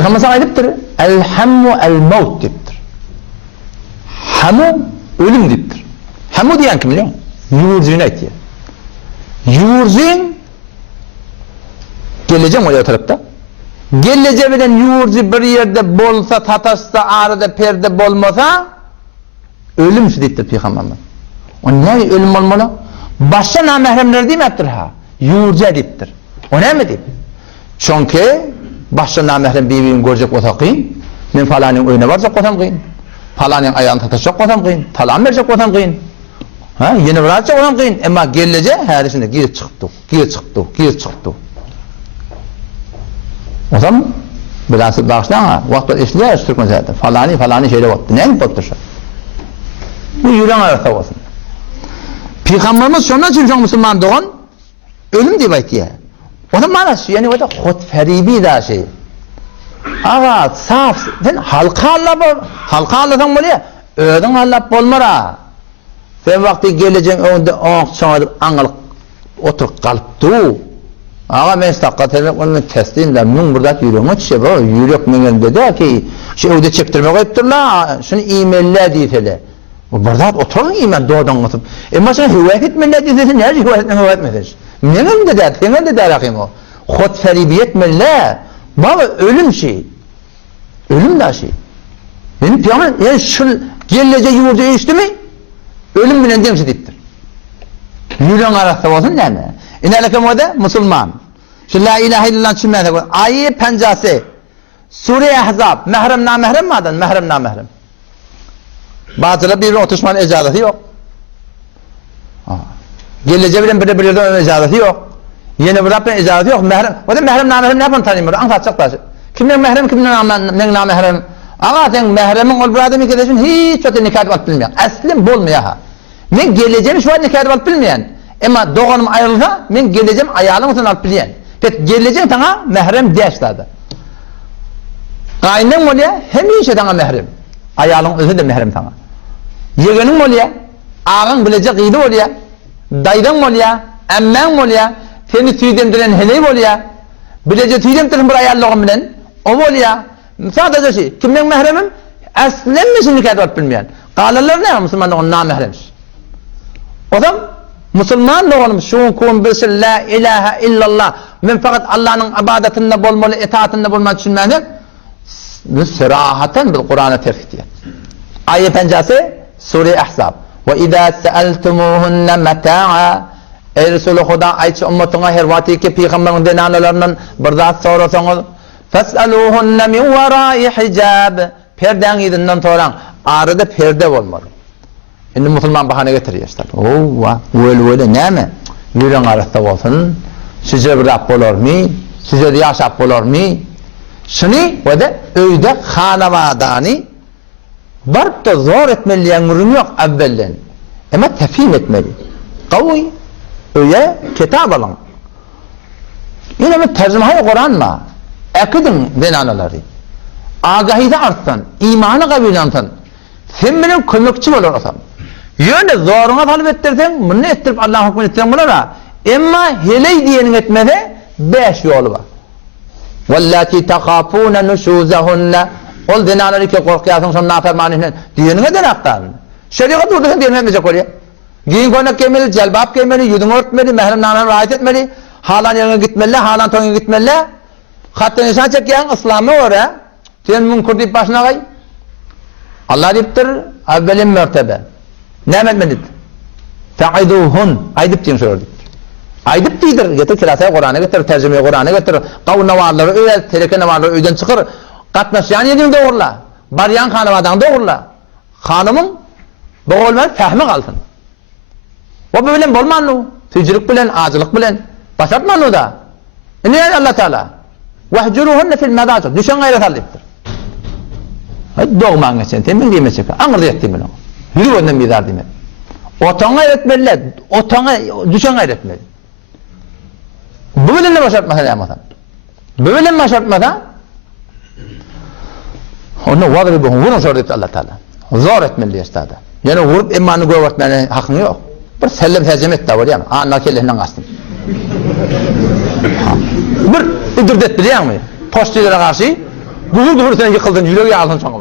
Peygamber sana ayıptır. El hammu el maut deyiptir. Hamu ölüm deyiptir. Hamu diyen kim biliyor musun? Yuğurcuğunu aytıyor. Yuğurcuğun geleceğim oraya tarafta. Geleceği bilen yuğurcu bir yerde bolsa, tataşsa, ağrıda, perde bolmasa ölümsü deyiptir Peygamber'den. O ne ölüm olmalı? Başka namahremler değil mi heptir ha? Yuğurcu deyiptir. O ne mi deyip? Çünkü başka namahrem birbirini görecek olsa kıyın. Men falanın oyuna varacak olsam kıyın. Falanın ayağını tataşacak olsam kıyın. Talan verecek olsam kıyın. Ha, yeni varacak olsam kıyın. Ama geleceği her işinde geri çıktı. O zaman bilansı bağışlayan vakti işliyor Türkmen zaten. Falani şeyle vakti. Ne mi baktırsın? Bu yüreğin arasında olsun. Peygamberimiz şundan için çok Müslüman doğan ölüm diye baytiye. Onun manası yani o da hutferibi da şey. Ağa saf, sen halka Allah'tan böyle ödün Allah olmara. Sen vakti geleceğin önünde çağırıp angalık oturup kalıptı. Ağa ben sakat etmek onu testiyimler. Bunun burada yüreğime çişe var. Yürek menen dedi ki şey öde çektirme koyuptur la. Şunu e-mailler deyitele. Burada oturun e-mail doğrudan oturup. Ama sen hüvayet etmeler deyitlesin. Nerede hüvayet etmelisin? Nenem de der, temen de der akım o. Hutferibiyet melle. Baba ölüm şey. Ölüm de şey. Benim peygamber yani şu geleceği yumurta içti mi? Ölüm bilen demsi deyiptir. Yüreğin arasında olsun değil mi? İneleke moda Müslüman. Şu la ilahe illallah çimmede koy. Ayı pencası. Sure-i Ahzab. Mehrem namehrem mi adın? Mehrem namehrem. Bazıları birbirine otuşmanın icazeti yok. Geleceği bilen birbirlerden icazeti yok. Yeni bir Rabbin icazeti yok. Mehrem. O da mehrem namehrem ne yapın tanımıyor? Anlatacak başı. Kimden mehrem, kimden namehrem? Ama sen mehremin ol bir adamı gidesin hiç öte nikah edip bilmeyen. Aslim bulmuyor ha. Ben geleceğimi şu an nikah edip bilmeyen. Ama doğanım ayrılsa ben geleceğim ayağımı sana alıp bileyen. Peki geleceğim sana mehrem deştadı. Kaynan oluyor hem işe sana mehrem. Ayağın özü de mehrem sana. Yeğenin oluyor. Ağın bilecek iyiydi oluyor. Daydan oluyor. Emmen oluyor. Seni tüydemdiren heleyim oluyor. Bilecek tüydemdiren bir ayarlığım bilen. O oluyor. Sadece şey. Kimden mehremim? Aslenmesin nikah edip bilmeyen. Kâleler ne? Müslüman doğan namehremmiş. O zaman Müslüman doğanım şun kun bilsin la ilahe illallah. Men fakat Allah'ın ibadetinde bulmalı, itaatinde bulmalı düşünmeyenler serahaten bil Kur'an'a terk diye. Ayet pencası Sure-i Ahzab. Ve izâ se'eltumuhunne metâ'a ey Resulü Huda ayet ummetine her vakti ki peygamberin denalarından bir zat sorasanız fes'eluhunne min verâi hicab perden idinden soran arada perde olmalı. Şimdi Müslüman bahane getiriyor işte. Öyle ne mi? Yüreğin arasında olsun. Size bir Rab olur mu? Size riyaş Rab olur mu? Şunu o da öyde hanavadani barıp da zor etmeliyen ürün yok evvelden. Ama tefhim etmeli. Kavi öyle kitap alın. Yine bir tercüme-i Kur'an mı? Ekidin denanaları. Agahide artsan, imanı kabilansan, sen benim kömekçim olur olsam. Yöne zoruna talep ettirsen, bunu ettirip Allah'ın hükmünü ettirsen bunlara. Ama heley diyenin etmede 5 yolu var. وَالَّتِي تَخَافُونَ نُشُوزَهُنَّ ol denaları ki korkuyorsun sonra nafermanıyla diyenin neden aktarın? Şeriat durdursun diyenin etmeyecek oraya. Giyin koynak giymeli, celbap giymeli, yüzünü örtmeli, mehrem namen rahat etmeli, halan yerine gitmeli, halan tonuna gitmeli. Hatta insan çekiyen İslam'ı oraya, sen münkur deyip başına kay. Allah deyiptir, evvelin mertebe. Ne etmelidir? Fe'iduhun, aydıp diyen söyledik. Aydıp değildir, getir kilasaya Kur'an'a getir, tercümeye Kur'an'a getir, kavun navarları öyle, tereke navarları öyden çıkar, katmaşyan yedin doğurla, baryan hanımadan doğurla. Hanımın doğulmayan fehmi kalsın. O bilen bolman o, tücülük bilen, acılık bilen, başartman o da. Ne Allah Teala? Vehcuruhunne fil medacı, düşen gayret haliptir. Doğman geçen, temin diyeme çıkar, anır diyettim ben o. Yürü önden bir dar diyeme. Otana öğretmeliler, otana düşen öğretmeli. Bu bilinle başartmadan yapmadan. Bu bilinle başartmadan onu vadribuhum, vurun zor etti Allah Teala. Zor etmeli işte da. Yani vurup imanı gövertmenin hakkın yok. Bir sellem tercüme et de var yani. Nakellerinden kastım. Bir idret biliyor musun? Postçilere karşı Dur sen yıkıldın, yüreği aldın sana.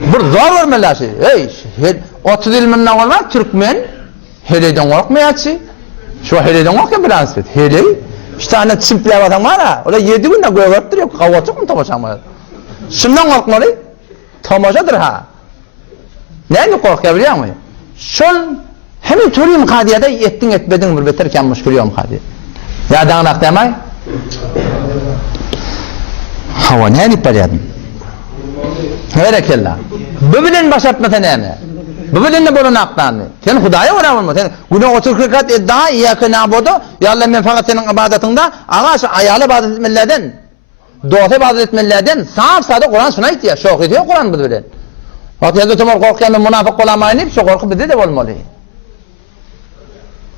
Bir zor vermeler ey, 30 yıl minna olmaz Türkmen, heleyden korkmayatçı. Şu heleyden korkuyor bilans et. Heley, işte tane çimpleye vatan var ha, o da 7 günde göğüp duruyor, kavatçık mı tamaşamayı? Şimdiden korkmalı, tamaşadır ha. Neyini korkuyor biliyor musun? Şol, hemen turuyum kadiyada ettin etmedin bir beterken müşkülüyorum kadiye. Ya dağınak demay? Hava neyini periyordun? Öyle kella. Bu bilen başartmata neyini? Bu bilen ne bulun aktanı? Sen Hudaya uğramın mı? Sen günah 30 kırkat iddia iyyâke na'budu ya Allah men fakat senin ibadetinde ağaç ayalı ibadet etmelerden doğru ibadet etmelerden saf sade Kur'an suna ihtiyaç. Şok ediyor Kur'an bu bilen. Bak yazı tamam korkuyan münafık olamayın hep şu korku bizde de olmalı.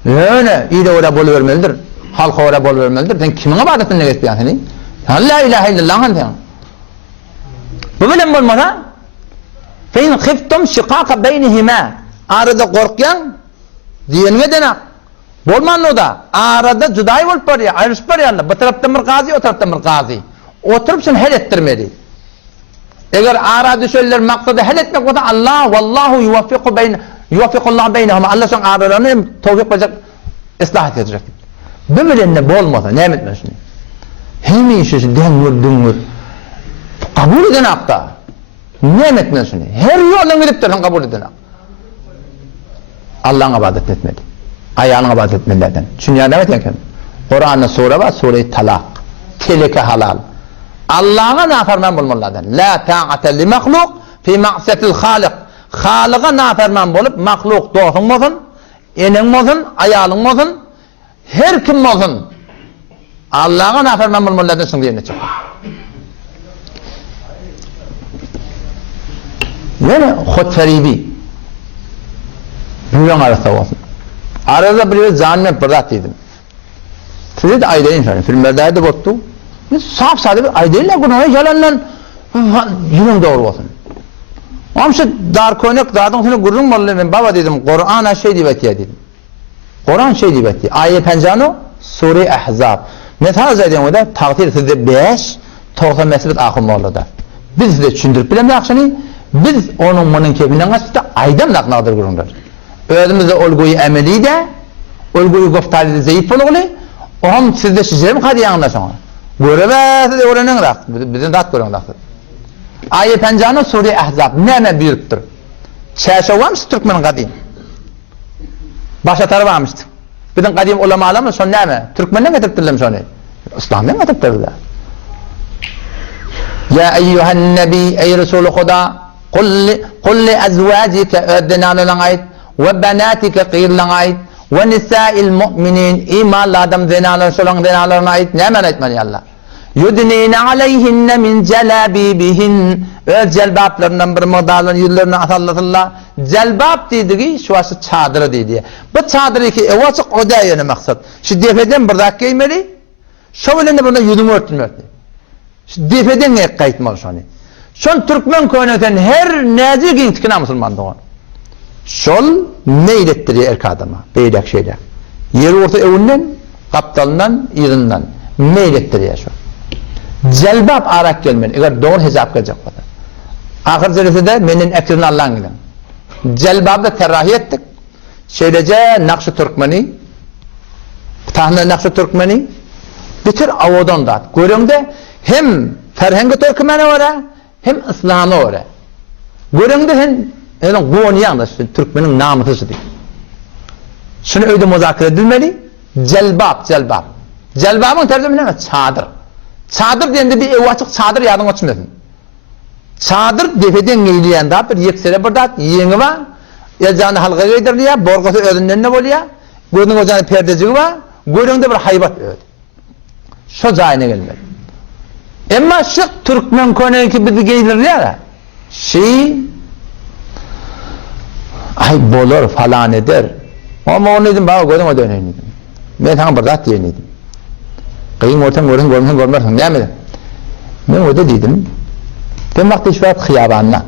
Öyle iyi de oraya bol vermelidir. Halka oraya bol vermelidir. Sen kimin ibadetini ne istiyorsun senin? La ilahe illallah sen. Bu bilen olmasa fein khiftum shiqaqa beynihima arada korkuyan diyenme denak. Bolman o da arada juday olup barıyor, ayrışıp barıyor. Bu taraftan bir gazi, o taraftan bir gazi. Oturup sen hel ettirmeli. Eğer arada söyler maksadı hel etmek o da Allah vallahu yuvaffikullah beynehuma. Allah son aralarını tevfik verecek, ıslah edecek. Bu bilenle bolmasa ne etmesin? Hemen işi dengür. Kabul eden akta. Ne etmesin? Her yoldan gidip de kabul eden akta. Allah'ın ibadet etmeli. Ayağının ibadet etmelilerden. Çünkü ya demek ki Kur'an'da sure var, sure-i talak. Teleke halal. Allah'a naferman bulmalılardan. La ta'ate li mahluk fi ma'siyetil halik. Halığa naferman bulup mahluk doğsun olsun, enin olsun, ayağın olsun, her kim olsun. Allah'a naferman bulmalılardan şimdi yerine çıkıyor. Yani Hutferibi Büyüyen arasında olsun. Arada bir zannet bırdat dedim. Size de aydeyin şöyle. Filmlerde de bottu. Saf sade bir aydeyinle günahı yalanlan yılın doğru olsun. Ama şu dar koynak dardan sonra gururun malını ben baba dedim. Kur'an'a şey dibetiye dedim. Kur'an şey dibetiye. Ayet pencano Sure-i Ahzab. Mesela zaten o da takdir size 5 90 mesbet akım oldu da. Biz size düşündürüp bilemde akşani biz onun bunun kefinden kaçta aydan naknadır gururlar. Özümüzde olguyu emeli de olguyu goftali de zayıf oluglu. Oğum sizde şişirim kadiye anlaşana. Görebe de öğrenin rak. Bizim dat görün rak. Ayet pencano Sure-i Ahzab. Neme büyüktür? Çeşe varmış Türkmen kadim. Başatarı varmıştı. Bizim kadim ulamalar mı son neme? Türkmen'den getirttirdim sonra. İslam'dan getirttirdiler. Ya eyyühen nebi ey Resulü Huda kul li azvacike öddenanılan ait ve benatike qiyirlan ait ve nisa'il mu'minin imanlı adam zenalarına ait ne hemen etmeli Allah yudnine aleyhinne min celabibihin öz celbaplarından bir mıdalın yüzlerine atallatırlar celbap dediği şu ası çadırı dedi bu çadırı ki evacık o da yani maksat şu defeden bir dakika giymeli şöyle bunda yüzünü örtülmeli şu defeden ne kayıtmalı şu an son Türkmen köyünden her nazik intikina Müslüman doğan şol meylettiriyor erkek adama beylek şeyler yeri orta evinden kaptalından yerinden meylettiriyor şu celbap arak gelmeli eğer doğru hesap gelecek kadar ahir zirvede menin ekrini Allah'ın giden celbabda terrahi ettik şöylece Nakşı Türkmeni tahmin Nakşı Türkmeni bitir avodan da göründe hem Ferhengi Türkmeni var hem İslam'ı var göründe hem Goniyan da Türkmenin namıtısı değil. Şunu öyle muzakere edilmeli. Celbap. Celbabın tercümesi ne? Çadır. Çadır deyince bir ev açık çadır yardım açmıyorsun. Çadır defeden giyleyen daha bir yeksere bir dat yeni var. Yalcanı halka giydirliyor. Borgası ödünlerine oluyor. Gözünün ocağını perdeciği var. Gözünde bir haybat ödü. Şu cahine gelmeli. Ama şu Türkmen konuyu ki bizi giydirliyor. Ay bolur falan eder. Ama onu dedim bana gördüm o döneyim dedim. Ben sana bir zat diyelim dedim. Kıyım ortam görmezsin değil mi? Ben orada dedim. Ben baktım şu an hıyabanına.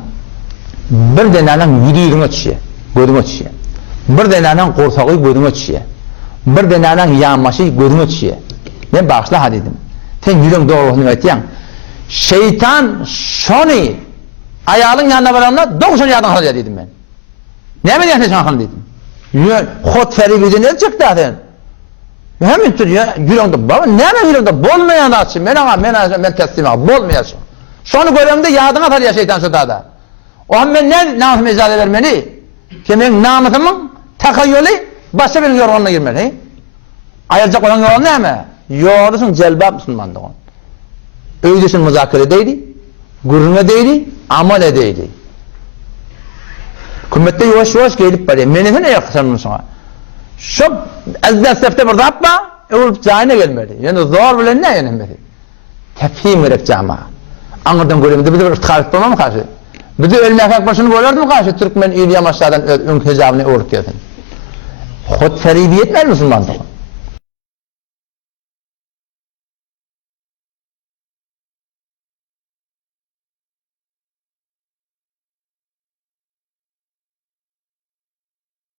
Bir denenin yürüyürüne düşüyor. Gözüme düşüyor. Bir denenin korsağı gözüme düşüyor. Bir denenin yanmaşı gözüme düşüyor. Ben bağışla ha dedim. Sen yürüyün doğru olsun evet yan. Şeytan şonu ayağının yanına varanla 90 yardım alacak dedim ben. Ne mi diyeceksin sen dedim. Hot feribiden ne çıktı zaten. Hemen tutuyor, yüreğimde, baba ne mi yüreğimde, bolmayan açım, ben teslim al, bolmayasın. Şonu görüyorum da yağdın atar ya şeytan sotada. O an ben ne namusuma izade vermeli? Ki benim namusumun takayyülü başka birinin yorganına girmeli. Ayıracak olan yorgan ne mi? Yoğurdusun celbab Müslümanlığı. Öydüsün müzakere değildi, gururuna değildi, amal edeydi. Kümmette yavaş yavaş gelip bari, menefin ne yakışan bunu sana? Şu ezden sefte burada yapma, olup cahine gelmedi. Yani zor bile ne yenemedi? Tefhim gerek cama. Anladım göreyim, bir de ırtıkarlık bulma mı karşı? Bir de ölmeye kalk başını boylardı mı karşı? Türkmen İlyam aşağıdan ön hecabını uğrup geldin. Hod feribiyet ver Müslümanlığı.